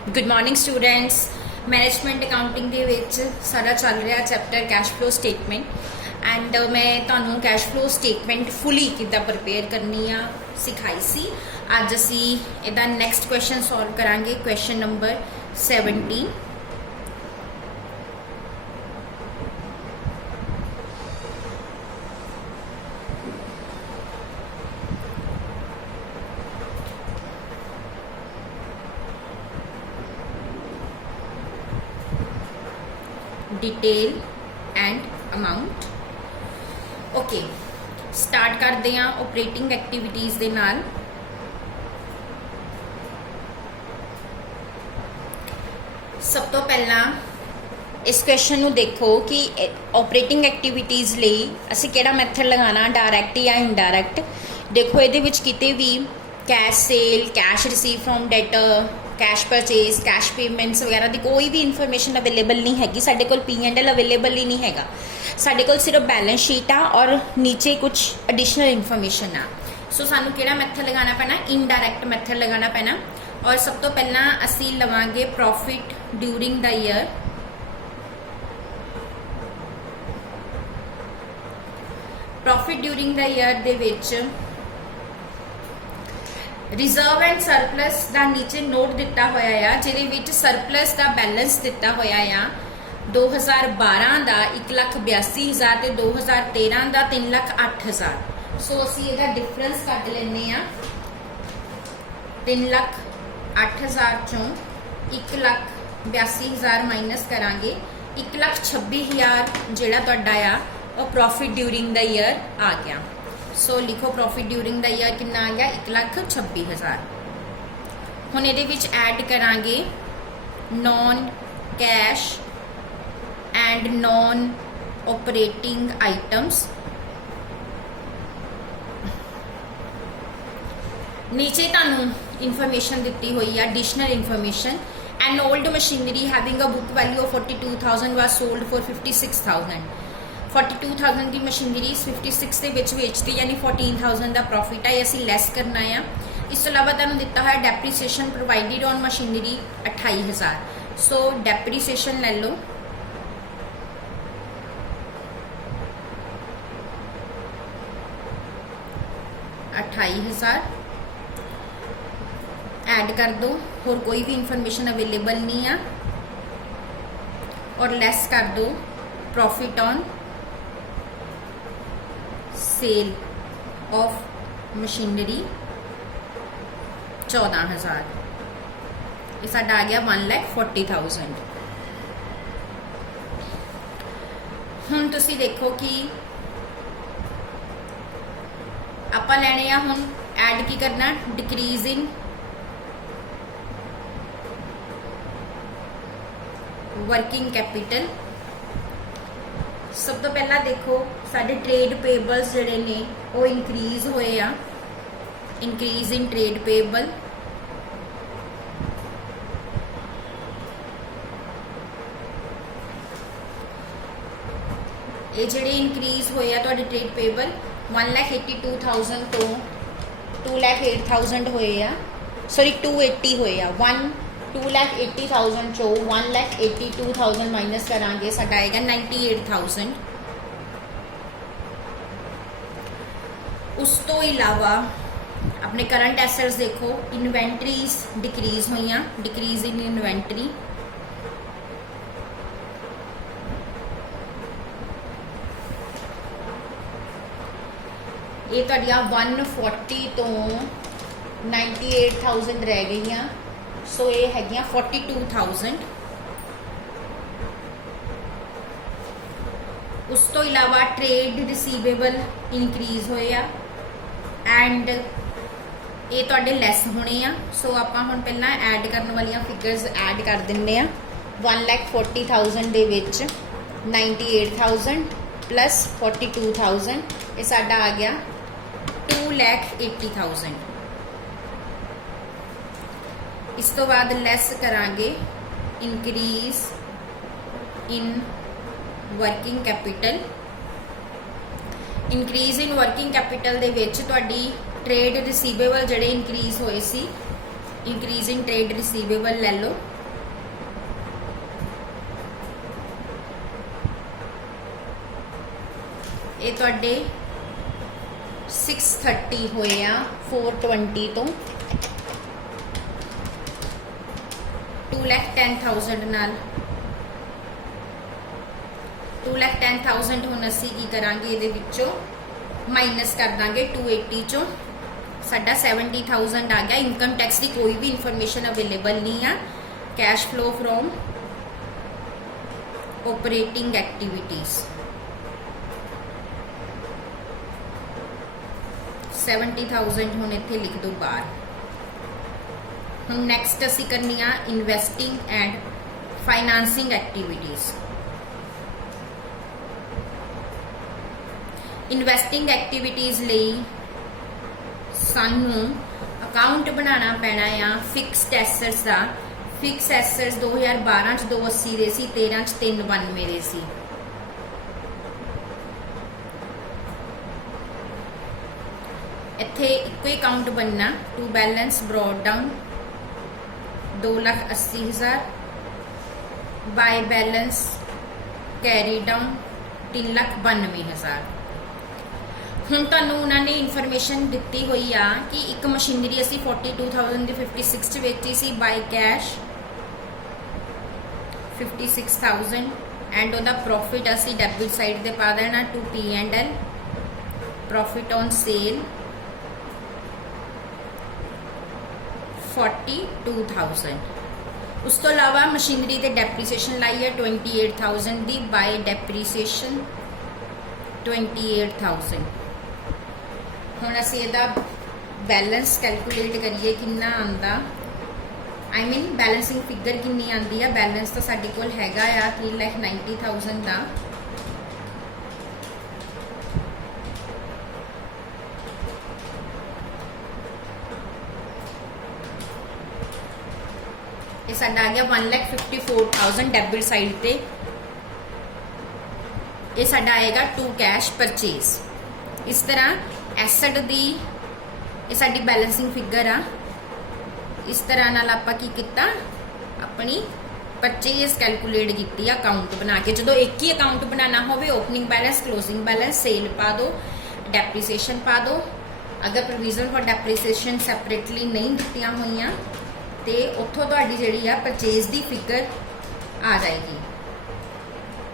Good morning students. Management accounting दे विच साडा चल रहा chapter cash flow statement and मैं तुहानूं कैश फ्लो स्टेटमेंट फुली किद्दां प्रिपेयर करनी आ सिखाई सी। अज असी इहदा नैक्सट क्वेश्चन सॉल्व करांगे, question number 17। Detail and amount. Okay, start करते हैं ऑपरेटिंग एक्टिविटीज़ दे नाल। सब तो पहला इस क्वेश्चन नूं देखो कि ऑपरेटिंग एक्टिविटीज़ लई असी किहड़ा मैथड लगाना, डायरैक्ट या इनडायरैक्ट। देखो ये विच किते भी cash cell, cash receive from debtor, cash purchase, cash payments वगैरह की कोई भी इन्फॉर्मेशन अवेलेबल नहीं हैगी। साडे कोल P&L अवेलेबल ही नहीं हैगा। साडे कोल सिर्फ बैलेंस शीट आ और नीचे कुछ एडिशनल इन्फॉर्मेशन आ। सो सानू किहड़ा मैथड लगाना पैना, इनडायरैक्ट मैथड लगाना पैना। और सब तो पहला असी लवांगे profit during the year. Profit during the year दे विच रिजर्व एंड सरप्लस का नीचे नोट दिता होया आ, जिहदे विच सरप्लस का बैलेंस दिता होया आ 2012 का 1,82,000 ते 2013 का 3,08,000। सो असी इहदा डिफरेंस कट लैने आ। 3,08,000 चों 1,82,000 माइनस करांगे, 1,26,000 जिहड़ा तुहाडा आ और प्रॉफिट ड्यूरिंग द ईयर आ गया। सो लिखो प्रॉफिट ड्यूरिंग द ईयर कितना आ गया, 1,26,000। हुण इहदे विच ऐड करांगे non cash and non operating items. नीचे तुहानूं इन्फॉर्मेशन दिती हुई है, additional information. And old machinery having a book value of 42,000 was sold for 56,000। 42,000 की मशीनरी 56 के विच बेचती, यानी 14,000 का प्रॉफिट है, असी लैस करना है। इस तो अलावा तुहानूं दिता है डेप्रीसीएशन प्रोवाइडेड ऑन मशीनरी 28,000। सो डेप्रीसीएशन ले लो, $28,000 ऐड कर दो। और कोई भी इंफॉर्मेशन अवेलेबल नहीं है। और लैस कर दो profit on sale of machinery 14,000। ये साडा आ गया 1,40,000। हुण तुसी देखो कि आपां लैणे आ, हुण ऐड की करना, डिक्रीज इन वर्किंग कैपिटल। सब तो पहला देखो साडे ट्रेड पेबल्स जिहड़े ने वो इंक्रीज होए आ। Increase in trade payable. ये जिहड़े इंक्रीज होए आ तुहाडे ट्रेड पेबल 1,82,000 तो 2,08,000 होए आ। सॉरी 280 होए आ। 2,80,000 चो 1,82,000 माइनस करांगे, साडा आएगा 98,000। उस तो इलावा अपने करंट एसेट्स देखो, इन्वेंटरीज डिक्रीज हुई, डिक्रीज इन इन्वेंटरी। ये तुहाडियां 140 तो 98,000 रह गई। सो ये है 42,000। उस तो इलावा ट्रेड रिसीवेबल इंक्रीज होए आ एंड ये तुहाडे लैस होने आ। सो आपां हुण पहलां ऐड करन वालियां फिगर्स ऐड कर दिंदे आ। 1,40,000 दे विच 98,000 प्लस 42,000, ये साडा आ गया 2,80,000। इस तो बाद लैस करांगे increase in working capital. Increase in working capital दे विच तुहाडी ट्रेड रिसीवेबल जिहड़े इंक्रीज होए सी इंक्रीज इन ट्रेड रिसीवेबल ले लो, ये तुहाडे 630 होए आ 420 तो 2,10,000 नाल 2,10,000 हुण असी की करांगे इहदे विच्चों माइनस कर दांगे 280 चों साडा 70,000 आ गया। इनकम टैक्स की कोई भी इंफॉर्मेशन अवेलेबल नहीं है। Cash flow from operating activities 70,000 हुण इत्थे लिख दो बाहर। हुण नैक्सट असी करनी आ investing and financing activities. Investing activities लई सानू अकाउंट बनाना पैना आ फिक्सड एसेट्स का। फिक्स एसेट्स 2012 च 280 दे सी, 13 च 392 दे सी। इत्थे इको ही अकाउंट बनना to balance brought down 2,80,000 by balance carry down 3,92,000। हुण तुहानूं उन्होंने इंफॉर्मेशन दिती हुई आ कि एक मशीनरी असी 42,000 की 56 च वेची सी बाय कैश 56,000 एंड उहदा प्रॉफिट असी डेबिट साइड ते पा देना to P&L profit on sale 42,000। उस तो अलावा मशीनरी ते डेप्रीसीएशन लाई है 28,000 की बाय डेप्रीसीएशन 28,000। हुण असी इहदा बैलेंस कैलकुलेट करिए कितना आंदा, आई मीन बैलेंसिंग फिगर कितनी आंदी है। बैलेंस तो साडे कोल हैगा आ 3,90,000 का। ये साडा आ गया 1,54,000 डेबिट साइड पे। ये साडा आएगा टू कैश परचेज। इस तरह एसेट दी ये साडी बैलेंसिंग फिगर आ। इस तरह नाल आपां की कीता अपनी परचेज कैलकुलेट की अकाउंट बना के। जो एक ही अकाउंट बनाना होवे opening balance closing balance sale पा दो डेप्रीसीएशन पा दो। अगर प्रोविजन फॉर डेप्रीसीएशन सैपरेटली नहीं दित्तियां होईयां तो उत्थों तुहाडी जिहड़ी आ परचेज की फिगर आ जाएगी।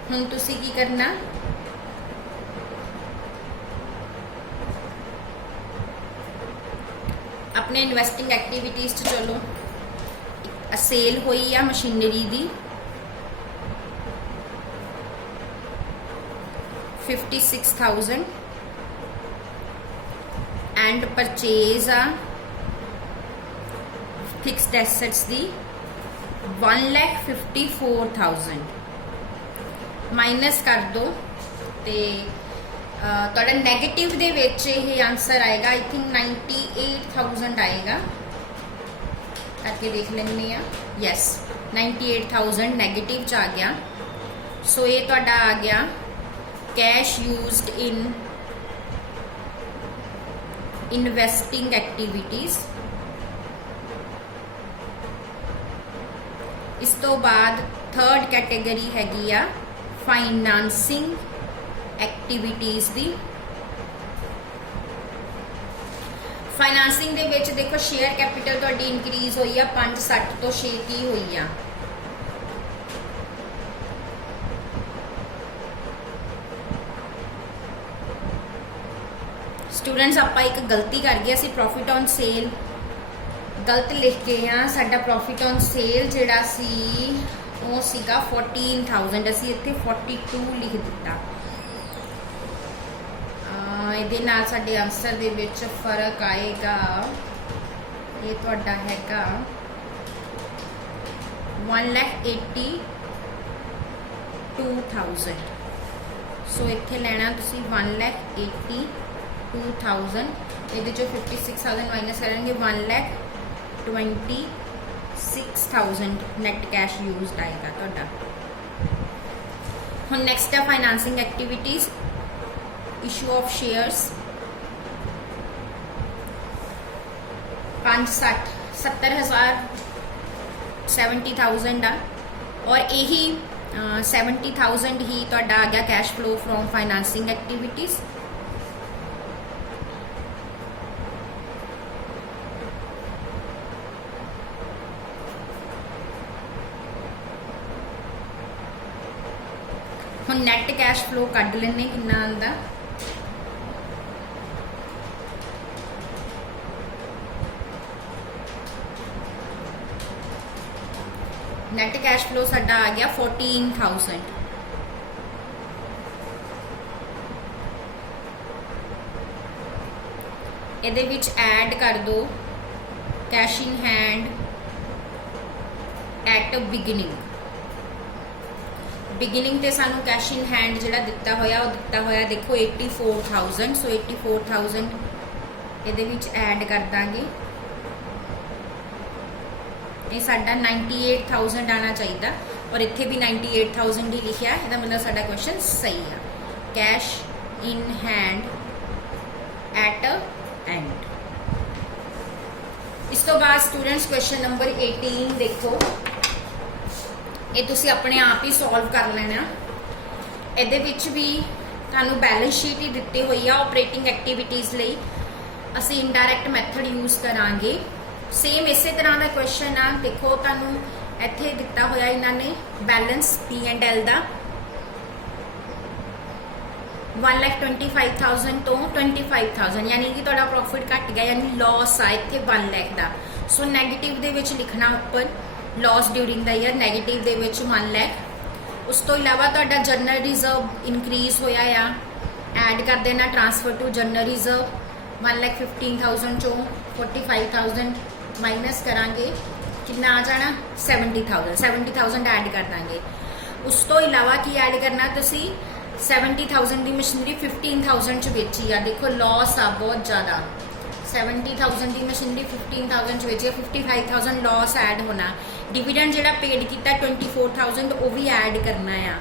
हुण तुसी की करना, अपने इन्वेस्टिंग एक्टिविटीज चलो। सेल हुई आ मशीनरी दी 56,000 एंड परचेज आ फिक्सड एसेट्स दी 1,54,000 माइनस कर दो ते तुहाडा नैगेटिव दे विच ये आंसर आएगा। आई थिंक 98,000 आएगा, करके देख लेंगे आ। यस 98,000 नैगेटिव च आ गया। सो ये तुहाडा आ गया cash used in investing activities. इस तो बाद थर्ड कैटेगरी हैगी आ फाइनांसिंग एक्टिविटीज दी। फाइनांसिंग दे विच देखो शेयर कैपिटल तुहाडी इंक्रीज हुई आ 560 तो 6 की हुई आ। स्टूडेंट्स आपां एक गलती कर गए, असीं प्रॉफिट ऑन सेल गलत लिख के आ। साडा प्रॉफिट ऑन सेल जिहड़ा सी वो सीगा 14,000, असीं इत्थे 42 लिख दिता। ਇਹਦੇ ਨਾਲ ਸਾਡੇ ਆਨਸਰ ਦੇ ਵਿੱਚ ਫਰਕ ਆਏਗਾ। ਇਹ ਤੁਹਾਡਾ ਹੈਗਾ 1,82,000। ਸੋ ਇੱਥੇ ਲੈਣਾ ਤੁਸੀਂ 1,82,000। ਇਹਦੇ ਚੋਂ 56,000 ਮਾਈਨਸ ਕਰਾਂਗੇ 1,26,000 ਨੈਟ ਕੈਸ਼ ਯੂਜ਼ਡ ਆਏਗਾ ਤੁਹਾਡਾ। ਹੁਣ ਨੈਕਸਟ ਹੈ ਫਾਈਨਾਂਸਿੰਗ ਐਕਟੀਵਿਟੀਜ਼। इशू ऑफ शेयर्स 560 70,000 70,000 आ और यही 70,000 ही तुहाडा आ गया cash flow from financing activities. हुण नैट कैश फ्लो कढ लैने कितना आंदा। नैट कैश फ्लो साडा आ गया 14,000। ਇਹਦੇ ਵਿੱਚ ऐड कर दो cash in hand at beginning ते सानू कैश इन हैंड जिहड़ा दिता होया वो दिता होया देखो 84,000। सो 84,000 ਇਹਦੇ ਵਿੱਚ ऐड कर दांगे। ये साडा 98,000 आना चाहिए और इत्थे भी 98,000 ही लिखा है, इसका मतलब साडा क्वेश्चन सही है। Cash in hand eight and. इस तो बाद स्टूडेंट्स क्वेश्चन नंबर 18 देखो, ये तुसी अपने आप ही सॉल्व कर लेना। ਇਹਦੇ ਵਿੱਚ भी ਤੁਹਾਨੂੰ बैलेंस शीट ही ਦਿੱਤੀ ਹੋਈ ਆ। ऑपरेटिंग एक्टिविटीज़ ਲਈ ਅਸੀਂ इनडायरैक्ट मैथड यूज़ करांगे। सेम इस तरह का क्वेश्चन आ, देखो तुहानू इत्थे दिता होया इन्होंने बैलेंस P&L का 1,25,000 तो 25,000 यानी कि तुहाडा प्रॉफिट घट गया, यानी लॉस आ इत्थे 1 लाख का। सो नैगेटिव दे विच लिखना उपर loss during the year, negative दे विच 1 लाख। उस तो इलावा तुहाडा जनरल रिजर्व इनक्रीज होया आ, ऐड कर देना ट्रांसफर टू जनरल रिजर्व 1,15,000 चो 45,000 माइनस करांगे, कितना आ जाना 70,000 ऐड कर देंगे। उस तो इलावा की ऐड करना तुसी 70,000 की मशीनरी 15,000 च बेची आ। देखो लॉस आ बहुत ज़्यादा, 70,000 की मशीनरी 15,000 च बेची, 55,000 लॉस ऐड होना। डिविडेंड जिहड़ा पेड किया 24,000 वो भी ऐड करना आ।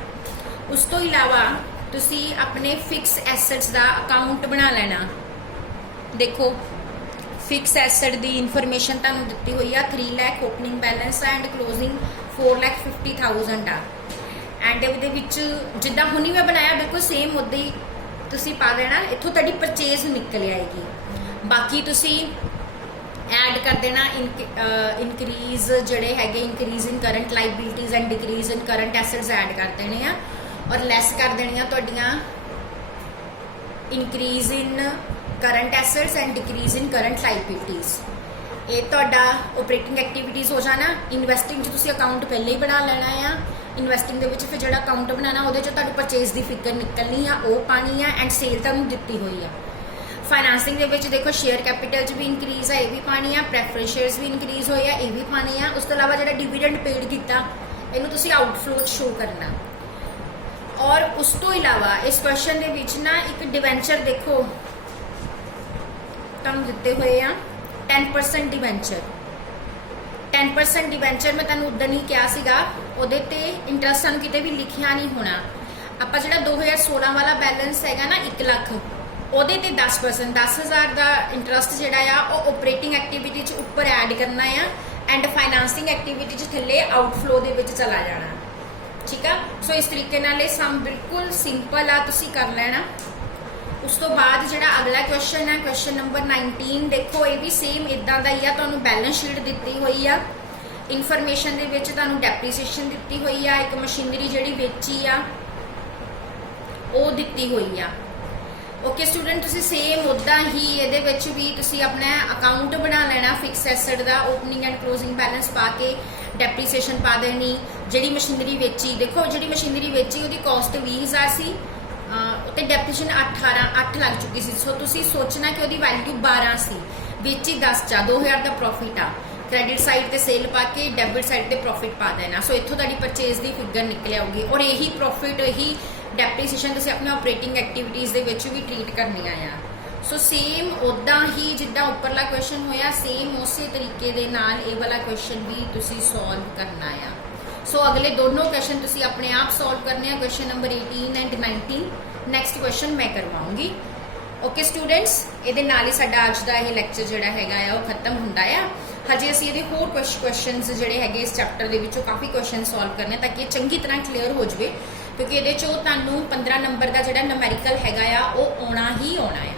उस तो इलावा तुसी अपने फिक्स एसेट्स का अकाउंट बना लेना। देखो फिक्स एसेट की इनफॉर्मेशन तुहानू दित्ती हुई है 3 lakh opening balance and closing 4,50,000 आ। एंड ये जिदा हुनी मैं बनाया बिल्कुल सेम उदा ही तुसी पा देना, इत्थों तुहाडी परचेज निकल आएगी। बाकी तुसी ऐड कर देना इनक्रीज जिहड़े हैगे increase in current liabilities and decrease in current assets add कर देने आ और लैस कर देनियां तुहाडियां increase in current assets and decrease in current liabilities. ये तुहाडा ऑपरेटिंग एक्टिविटीज़ हो जाना। इन्वेस्टिंग च तुसी अकाउंट पहले ही बना लेना आ। इन्वेस्टिंग दे विच फिर जिहड़ा अकाउंट बनाना उहदे च तुहाडी परचेज की फिगर निकलनी आ, वो पानी आ एंड सेल तुहानू दित्ती हुई आ। फाइनेंसिंग दे विच देखो शेयर कैपिटल च भी इनक्रीज है, ये भी पानी आ। प्रेफरेंस शेयर्स भी इनक्रीज होए आ, ये भी पानी आ। उस तो इलावा जिहड़ा डिविडेंड पेड किया इहनू तुसी आउटफ्लो शो करना। और उस तो इलावा इस क्वेश्चन दे विच ना एक डिवेंचर देखो तुहानू दिते हुए आ 10% डिवेंचर। 10% डिवेंचर मैं तुहानू उदन ही कहा सीगा, उहदे ते इंटरस्ट सानू किते भी लिखिया नहीं होना। आपां जिहड़ा 2016 वाला बैलेंस हैगा ना 1 लाख, उहदे ते 10% 10,000 का इंटरस्ट जिहड़ा आ वो ऑपरेटिंग एक्टिविटी च उपर ऐड करना आ एंड फाइनेंसिंग एक्टिविटी च थल्ले आउटफ्लो दे विच चला जाना। ठीक है, सो इस तरीके नाल सम बिल्कुल सिंपल आ, तुसी कर लेना। उस तो बाद जिहड़ा अगला क्वेश्चन है क्वेश्चन नंबर 19 देखो, ये भी सेम इदां दा ही आ। तुहानू बैलेंस शीट दित्ती हुई आ, इनफॉर्मेशन दे विच तुहानू डेप्रीसीएशन दित्ती हुई आ, एक मशीनरी जिहड़ी बेची आ वो दित्ती हुई आ। ओके स्टूडेंट, तुसी सेम उदा ही ये भी तुसी अपना अकाउंट बना लेना फिक्स एसेट का, ओपनिंग एंड क्लोजिंग बैलेंस पा के डेप्रीसीएशन पा देनी। जिहड़ी मशीनरी बेची, देखो जिहड़ी मशीनरी बेची उसकी कॉस्ट 20,000 सी तो डेप्रीसीएशन 8 लग चुकी सी। सो तुसी सोचना कि उसकी वैल्यू 12 सी, बेची 10 चा 2,000 का प्रॉफिट आ। क्रेडिट साइड ते सेल पा के डेबिट साइड ते प्रॉफिट पा देना। सो इत्थों तुहाडी परचेज की फिगर निकल आऊगी और यही प्रॉफिट यही डेप्रीसीएशन तुसीं अपने ऑपरेटिंग एक्टिविटीज़ दे विच भी ट्रीट करनी आ। सो सेम उदा ही जिद्दां उपरला क्वेश्चन होया सेम उस तरीके दे नाल ये वाला क्वेश्चन भी तुसीं सॉल्व करना आ। सो अगले दोनों क्वेश्चन तुसीं अपने आप सॉल्व करने हैं, question number 18 and 19। Next question मैं करवाऊँगी। ओके स्टूडेंट्स, ये नाल ही साडा अज का यह लैक्चर जिहड़ा हैगा आ वो खत्म हुंदा आ। ਹਜੇ ਅਸੀਂ ਇਹਦੇ ਹੋਰ ਕੁਐਸਚਨਸ ਜਿਹੜੇ ਹੈਗੇ ਇਸ ਚੈਪਟਰ ਦੇ ਵਿੱਚੋਂ ਕਾਫੀ ਕੁਐਸਚਨ ਸੋਲਵ ਕਰਨੇ ਤਾਂ ਕਿ ਇਹ ਚੰਗੀ ਤਰ੍ਹਾਂ ਕਲੀਅਰ ਹੋ ਜਾਵੇ, ਕਿਉਂਕਿ ਇਹਦੇ ਚੋਂ ਤੁਹਾਨੂੰ 15 ਨੰਬਰ ਦਾ ਜਿਹੜਾ ਨੂਮੈਰੀਕਲ ਹੈਗਾ ਆ ਉਹ ਆਉਣਾ ਹੀ ਆਉਣਾ ਆ।